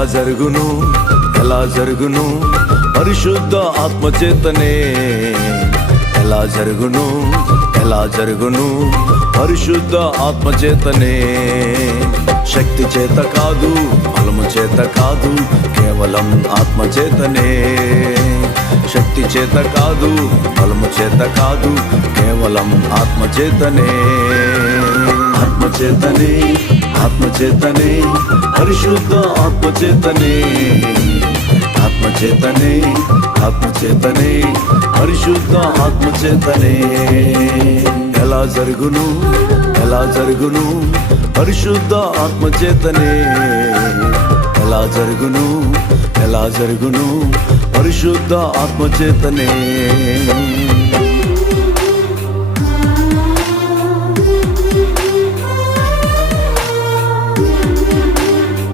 ఎలా జరుగును ఎలా జరుగును? పరిశుద్ధ ఆత్మచేతనే ఎలా జరుగును ఎలా జరుగును? పరిశుద్ధ ఆత్మచేతనే శక్తి చేత కాదు బలము చేత కాదు కేవలం ఆత్మచేతనే శక్తి చేత కాదు బలము చేత కాదు కేవలం ఆత్మచేతనే ఆత్మచేతనే ఆత్మచేతనే పరిశుద్ధ ఆత్మచేతనే. ఆత్మచేతనే ఆత్మచేతనే పరిశుద్ధ ఆత్మచేతనే. ఎలా జరుగును ఎలా జరుగును పరిశుద్ధ ఆత్మచేతనే. ఎలా జరుగును ఎలా జరుగును పరిశుద్ధ ఆత్మచేతనే.